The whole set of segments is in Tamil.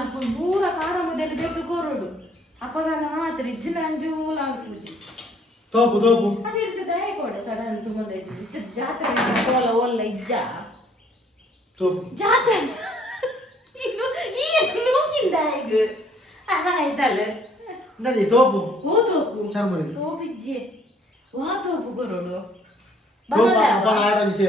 அதுக்கு பூர காரம் முதல் பேத்து கோரோடு அப்பதான் நான் ரிச்சு நஞ்சு ஊலாம் தோப்பு தோப்பு அது இருக்கு தயை கூட சடன் சுமந்தை ஜாத்திரை போல ஓல்ல இஜ்ஜா தோப்பு ஜாத்திரை தோப்பு தோப்பு தோப்பு தோப்பு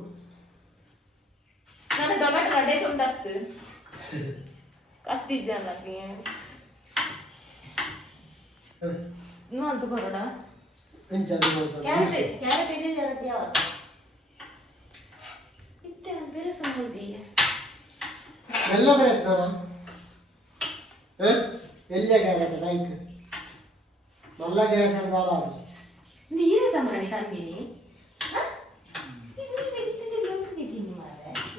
ನಾನು ಟೊಮ್ಯಾಟೊ ಕಡೆ ತುಂಡಾಕ್ತು ಕತ್ತಿದ್ದೆ ಅಲ್ಲ ಇನ್ನೂ ಅಂತ ಬರೋಣ நீதான்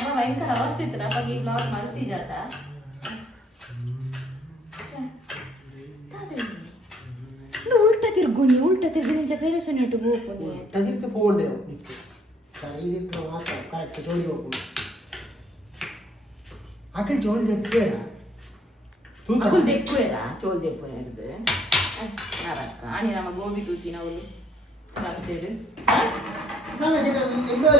हमारा भयंकर अवस्थित रहा पर ये ब्लॉग मलती जाता उल्टा तिरगोनी उल्टा तिरगोनी जब फिर से नेट वो को नहीं तभी के फोड़ दे शरीर के वहां का का चटोली हो को आके जोल दे के रहा तू तो कुल देख के रहा चोल दे पर है दे नारा का आनी नाम गोभी तू तीन और रख दे रे ना ना जरा इधर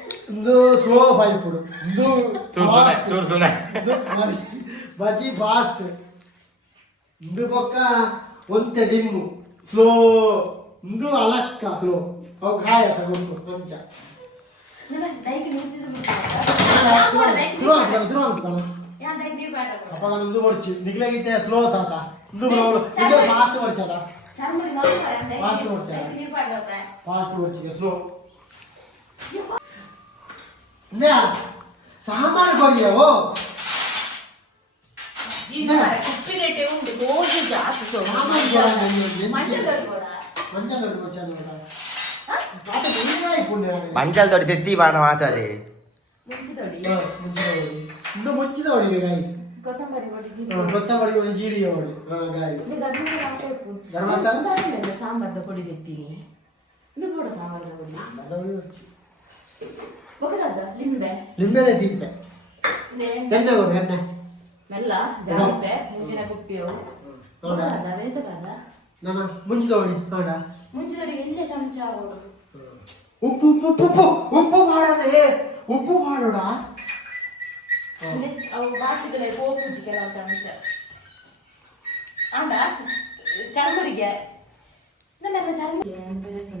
ಇಂದು ಸ್ಲೋ ಫೈಪರುಂದು ಟೂರ್ಸೋನ ಟೂರ್ಸೋನ ಬಾಜಿ ಫಾಸ್ಟ್ ಇಂದು ಬొక్క ಒಂದೆ ದಿಮ್ಮು ಸ್ಲೋ ಇಂದು ಅಲಕ್ಕ ಸ್ಲೋ ಔಗಾಯ ಅಂತ ಗೊತ್ತು ಅಂತಲ್ಲ ನಲ್ಲ ನೈಕ ನೀತಿ ಇರಬೇಕು ಸ್ಲೋ ಸ್ಲೋ ल्या सामान खोलियो हो जी ना कुप्पी लेटे हूँ बोझ जात सो सामान जा रहा है मंजा कर बोला मंजा कर बोचा दो ना बात तो नहीं आई पुण्य मंजा तोड़ देती बाण वाता दे मुच्छी तोड़ी इंदु मुच्छी கொத்தம்பரி பொடி ஜீரி பொடி ஜீரிய பொடி சாம்பார் பொடி தெத்தி இந்த கூட சாம்பார் சாம்பார் ಚಮಚ ಉಪ್ಪು ಉಪ್ಪು ಉಪ್ಪು ಉಪ್ಪು ಚಮಚ ಉಪ್ಪುಪ್ಪ ಉ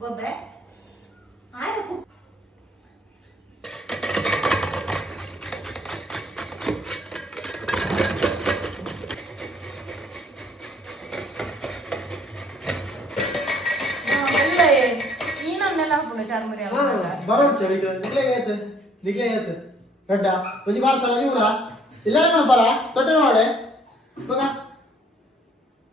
वो बैग हाय रखो बड़ा चली गया निकले गए थे निकले गए थे बेटा मुझे बात समझ में आ रहा इलाज में पड़ा कटने वाले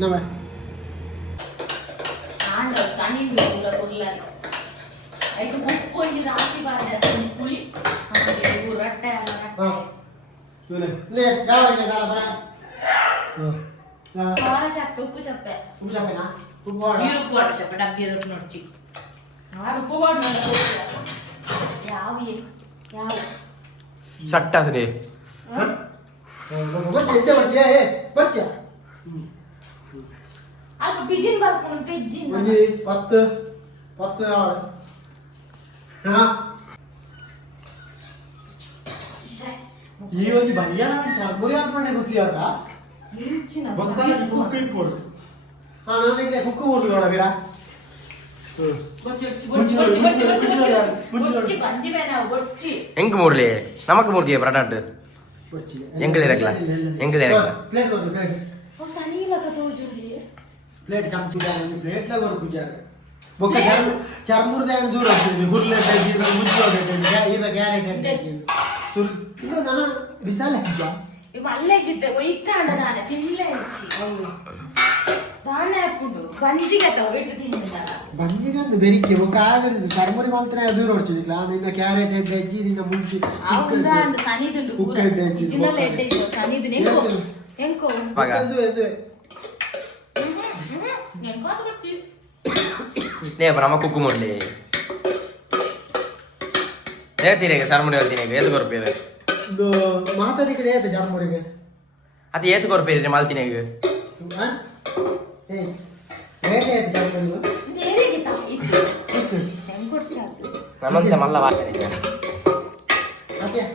गारे गारे। पे। पे। पे ना मैं आंडा सानी बिल्कुल पुरला ऐसे बुक को ये राखी बात है पुली हाँ ये वो रट्टा है ना हाँ तूने ले जा रही है जा रहा है हाँ बाहर चप्पे ऊपर चप्पे ऊपर चप्पे ना ऊपर बाहर ये ऊपर चप्पे डब्बी तो अपन उठी हाँ ऊपर बाहर ना याँ भी याँ सट्टा से हाँ बच्चे बच्चे हैं बच्चे அதுக்கு பிஜின் வர்க் பண்ணும் பிஜின் கொஞ்சி பத்து பத்து ஆள் ये वाली बढ़िया ना எங்க மூடலையே நமக்கு மூடியே பிரடாட்டு எங்க இறக்கல ప్లేట్ చంపుతాడు ప్లేట్లో కొనిపించారు ఒక చర్మ చర్మృదయం దూరం వచ్చింది గుర్లే ముందు క్యారెట్ అంటే ఇట్లా නෑ බ්‍රම කුකු මොල්ලේ. නෑ තිරේක සර්මුඩේල් තිනේ වේද කරපේර. දෝ මාතදික නේද ජර්මුරේක. අද ඒත් කරපේර මල් තිනේක. හා? ඒ. නෑ නෑ ජර්මුරේ. නෑ නෑ කිතා. ඉතින්. දැන් කොච්චරද? නමන්ත මල්ලා වාගෙන යනවා. අපි.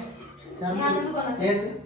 ජර්මුරේ. ඒත්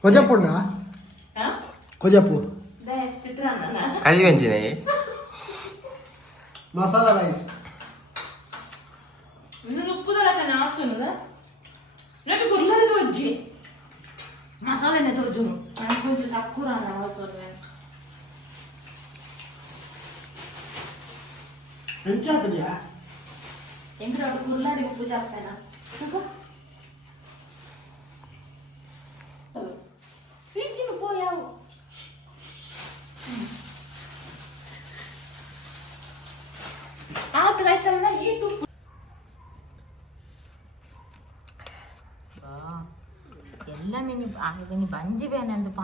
거자포 나? 어? 거자포. 네, 뜨뜨한 나. 가지고 있지네. 마사라 라이스. 무슨 옷부자라서 나왔는데? 나도 그런데 어디? 마사라네 또 좀. 나는 그저 나쿠라 나왔거든. 언제 하더냐? 인라도 그런데 옷부자 빼나. 그거?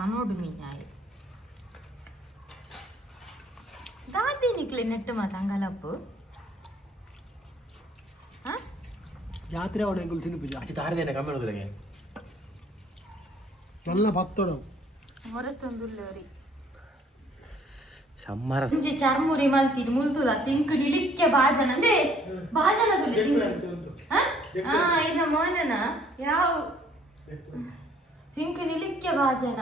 पनोडमी दादी निकले नेट्टमा तंगलप्पु जात्रेवड एंगुल तिनु पूजा अच्छा तार देने कमेनो दिलेंगे नल्ला भक्तड मोरे तंदुल्लेरी सम्मार जे चारमुरी माल तिरमुल तुला सिंक निलिक्के बाजन दे बाजन तुले सिंक हां हां इना मोनना याव सिंक निलिक्के बाजन